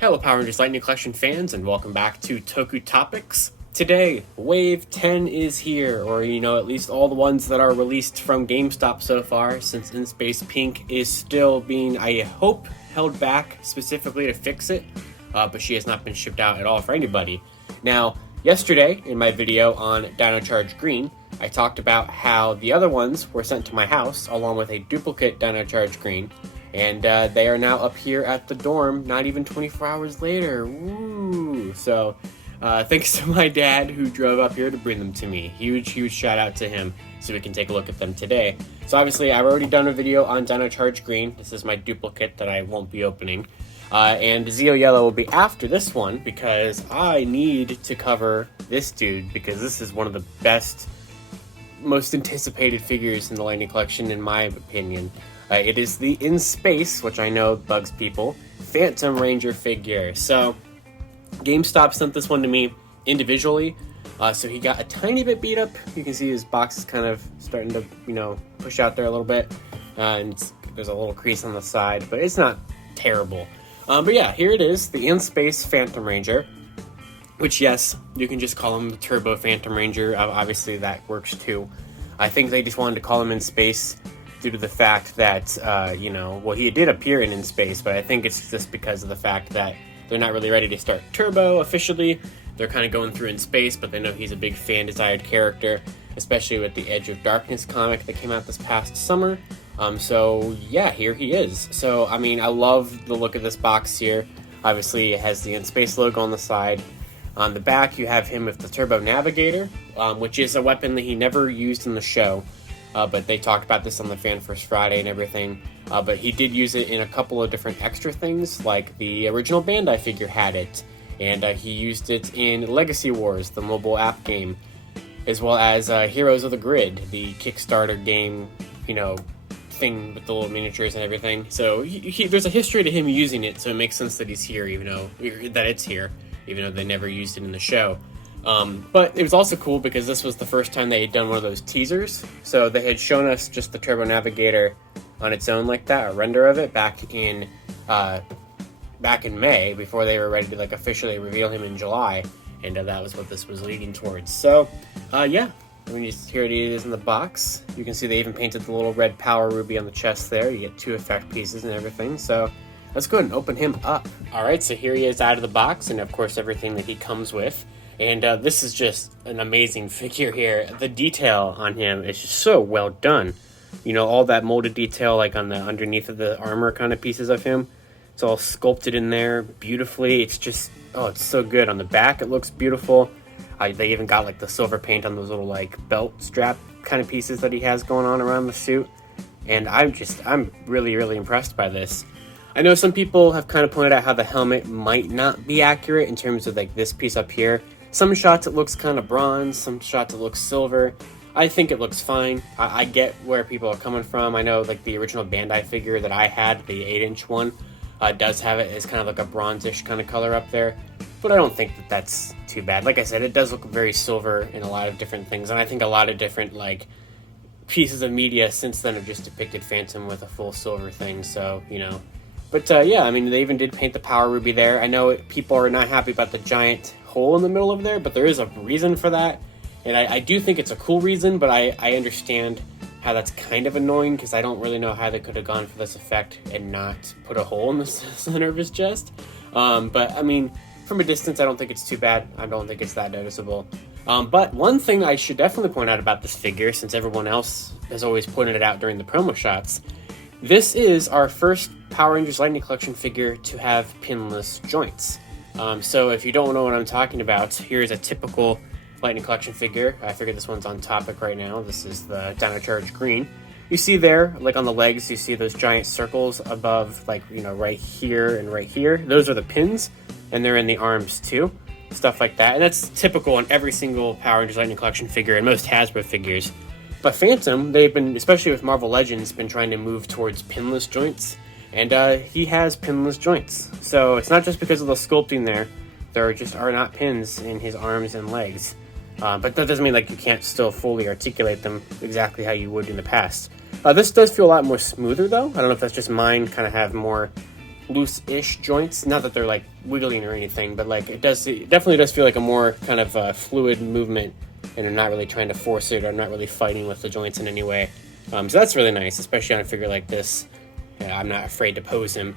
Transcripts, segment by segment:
Hello Power Rangers Lightning Collection fans, and welcome back to Toku Topics. Today, Wave 10 is here, or at least all the ones that are released from GameStop so far, since In Space Pink is still being, I hope, held back specifically to fix it, but she has not been shipped out at all for anybody. Now, yesterday, in my video on Dino Charge Green, I talked about how the other ones were sent to my house, along with a duplicate Dino Charge Green, and they are now up here at the dorm, not even 24 hours later. Woo! So, thanks to my dad who drove up here to bring them to me. Huge shout out to him, so we can take a look at them today. So obviously, I've already done a video on Dino Charge Green. This is my duplicate that I won't be opening. And Zeo Yellow will be after this one, because I need to cover this dude, because this is one of the best, most anticipated figures in the Lightning Collection, in my opinion. It is the In Space, which I know bugs people, Phantom Ranger figure. So, GameStop sent this one to me individually, so he got a tiny bit beat up. You can see his box is kind of starting to, push out there a little bit, and there's a little crease on the side, but it's not terrible. But yeah, here it is, the In Space Phantom Ranger, which, yes, you can just call him the Turbo Phantom Ranger. Obviously, that works too. I think they just wanted to call him In Space due to the fact that, he did appear in Space, but I think it's just because of the fact that they're not really ready to start Turbo officially. They're kind of going through In Space, but they know he's a big fan-desired character, especially with the Edge of Darkness comic that came out this past summer. So, yeah, here he is. So, I love the look of this box here. Obviously, it has the In Space logo on the side. On the back, you have him with the Turbo Navigator, which is a weapon that he never used in the show. But they talked about this on the Fan First Friday and everything. But he did use it in a couple of different extra things, like the original Bandai figure had it. And he used it in Legacy Wars, the mobile app game, as well as Heroes of the Grid, the Kickstarter game, thing with the little miniatures and everything. So there's a history to him using it, so it makes sense that he's here, even though they never used it in the show. But it was also cool because this was the first time they had done one of those teasers. So they had shown us just the Turbo Navigator on its own like that, a render of it back in May, before they were ready to officially reveal him in July, and that was what this was leading towards. So here it is in the box. You can see they even painted the little red power ruby on the chest there. You get 2 effect pieces and everything. So let's go ahead and open him up. Alright, so here he is out of the box, and of course everything that he comes with. And this is just an amazing figure here. The detail on him is just so well done. All that molded detail on the underneath of the armor kind of pieces of him. It's all sculpted in there beautifully. It's just, it's so good. On the back, it looks beautiful. They even got the silver paint on those little belt strap kind of pieces that he has going on around the suit. And I'm really impressed by this. I know some people have kind of pointed out how the helmet might not be accurate in terms of this piece up here. Some shots it looks kind of bronze, some shots it looks silver. I think it looks fine. I get where people are coming from. I know the original Bandai figure that I had, the 8-inch one, does have it as kind of a bronzish kind of color up there. But I don't think that that's too bad. Like I said, it does look very silver in a lot of different things. And I think a lot of different pieces of media since then have just depicted Phantom with a full silver thing. So, But they even did paint the power ruby there. I know people are not happy about the giant hole in the middle of there, but there is a reason for that. And I do think it's a cool reason, but I understand how that's kind of annoying, because I don't really know how they could have gone for this effect and not put a hole in the center of his chest. But from a distance, I don't think it's too bad. I don't think it's that noticeable. But one thing I should definitely point out about this figure, since everyone else has always pointed it out during the promo shots, this is our first Power Rangers Lightning Collection figure to have pinless joints. So if you don't know what I'm talking about, here's a typical Lightning Collection figure. I figured this one's on topic right now. This is the Dino Charge Green. You see there, on the legs, you see those giant circles above, right here and right here. Those are the pins, and they're in the arms too. Stuff like that. And that's typical on every single Power Rangers Lightning Collection figure and most Hasbro figures. But Phantom, they've been, especially with Marvel Legends, been trying to move towards pinless joints. And he has pinless joints. So it's not just because of the sculpting there. There just are not pins in his arms and legs. But that doesn't mean you can't still fully articulate them exactly how you would in the past. This does feel a lot more smoother though. I don't know if that's just mine kind of have more loose-ish joints. Not that they're like wiggling or anything, but like it definitely does feel like a more kind of fluid movement, and I'm not really trying to force it, or I'm not really fighting with the joints in any way. So that's really nice, especially on a figure like this. Yeah, I'm not afraid to pose him.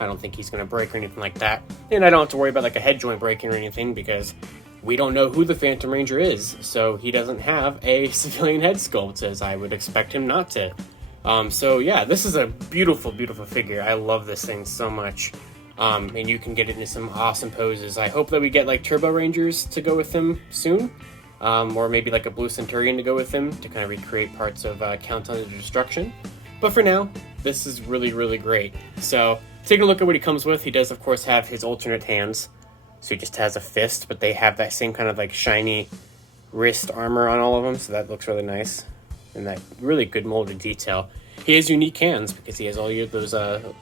I don't think he's going to break or anything like that. And I don't have to worry about like a head joint breaking or anything, because we don't know who the Phantom Ranger is, so he doesn't have a civilian head sculpt, as I would expect him not to. So yeah, this is a beautiful, beautiful figure. I love this thing so much. And you can get it into some awesome poses. I hope that we get like Turbo Rangers to go with him soon. Or maybe like a Blue Centurion to go with him to kind of recreate parts of Countdown to Destruction. But for now, this is really, really great. So taking a look at what he comes with, he does of course have his alternate hands. So he just has a fist, but they have that same kind of like shiny wrist armor on all of them, so that looks really nice. And that really good molded detail. He has unique hands because he has all those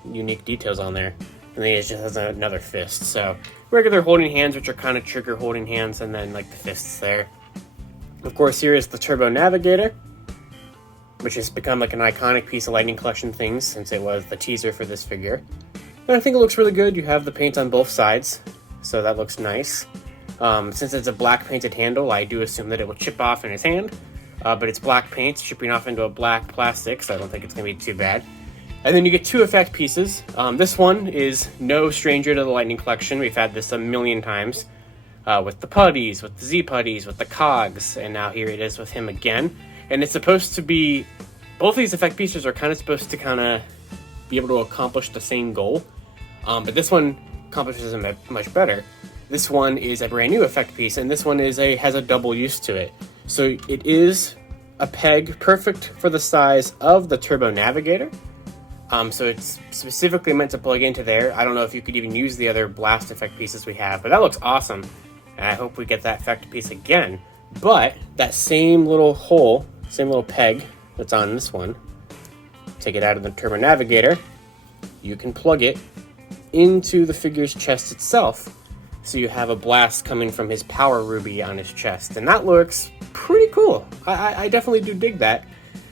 unique details on there. And then he just has another fist. So regular holding hands, which are kind of trigger holding hands, and then like the fists there. Of course, here is the Turbo Navigator, which has become like an iconic piece of Lightning Collection things since it was the teaser for this figure. And I think it looks really good. You have the paint on both sides, so that looks nice. Since it's a black painted handle, I do assume that it will chip off in his hand. But it's black paint chipping off into a black plastic, so I don't think it's going to be too bad. And then you get two effect pieces. This one is no stranger to the Lightning Collection. We've had this a million times. With the putties, with the Z-putties, with the cogs, and now here it is with him again. And it's supposed to be... Both these effect pieces are kind of supposed to kind of be able to accomplish the same goal. But this one accomplishes it much better. This one is a brand new effect piece, and this one has a double use to it. So it is a peg perfect for the size of the Turbo Navigator. So it's specifically meant to plug into there. I don't know if you could even use the other blast effect pieces we have, but that looks awesome. And I hope we get that effect piece again. But that same little hole, same little peg that's on this one, take it out of the Turbo Navigator, you can plug it into the figure's chest itself. So you have a blast coming from his power ruby on his chest. And that looks pretty cool. I definitely do dig that.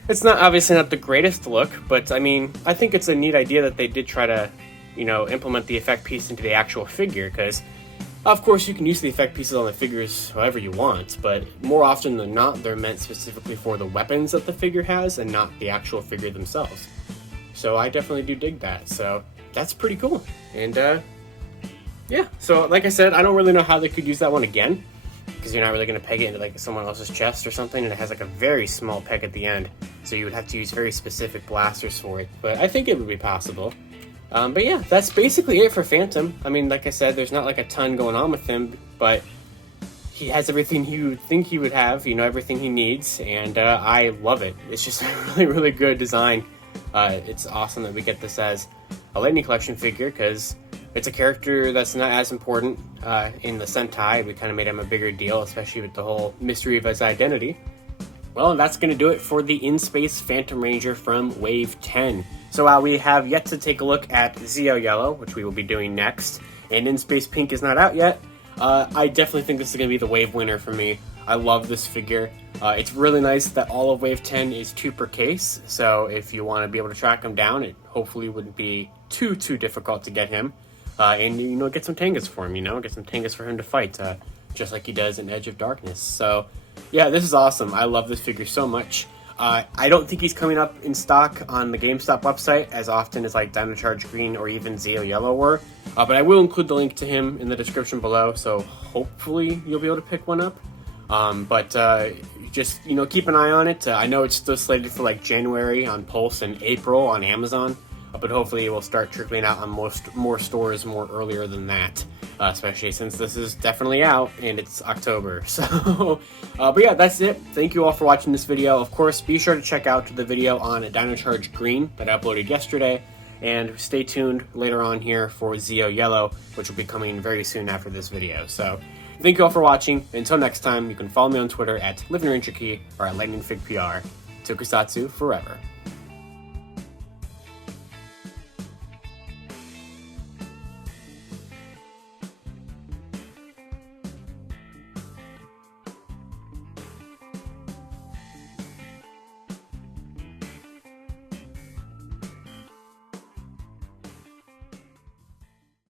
It's not obviously not the greatest look, but I mean, I think it's a neat idea that they did try to, implement the effect piece into the actual figure, because of course you can use the effect pieces on the figures however you want, but more often than not, they're meant specifically for the weapons that the figure has and not the actual figure themselves. So I definitely do dig that. So that's pretty cool. And yeah, so like I said, I don't really know how they could use that one again, because you're not really going to peg it into like someone else's chest or something, and it has like a very small peg at the end, so you would have to use very specific blasters for it, but I think it would be possible. But yeah, that's basically it for Phantom. I mean, like I said, there's not like a ton going on with him, but he has everything you would think he would have, everything he needs, and I love it. It's just a really, really good design. It's awesome that we get this as a Lightning Collection figure, because it's a character that's not as important in the Sentai. We kind of made him a bigger deal, especially with the whole mystery of his identity. Well, that's going to do it for the In-Space Phantom Ranger from Wave 10. So we have yet to take a look at Zeo Yellow, which we will be doing next, and In-Space Pink is not out yet. I definitely think this is going to be the Wave winner for me. I love this figure. It's really nice that all of Wave 10 is 2 per case, so if you want to be able to track him down, it hopefully wouldn't be too difficult to get him. And get some Tangas for him, get some Tangas for him to fight, just like he does in Edge of Darkness. So yeah, this is awesome. I love this figure so much. I don't think he's coming up in stock on the GameStop website as often as like Dino Charge Green or even Zeo Yellow were, but I will include the link to him in the description below, so hopefully you'll be able to pick one up. Just keep an eye on it. I know it's still slated for like January on Pulse and April on Amazon, but hopefully it will start trickling out on more stores more earlier than that, especially since this is definitely out and it's October. So, but yeah, that's it. Thank you all for watching this video. Of course, be sure to check out the video on Dino Charge Green that I uploaded yesterday, and stay tuned later on here for Zeo Yellow, which will be coming very soon after this video. So, thank you all for watching. Until next time, you can follow me on Twitter at LiveNerdInTrikey or at LightningFigPR. Tokusatsu forever.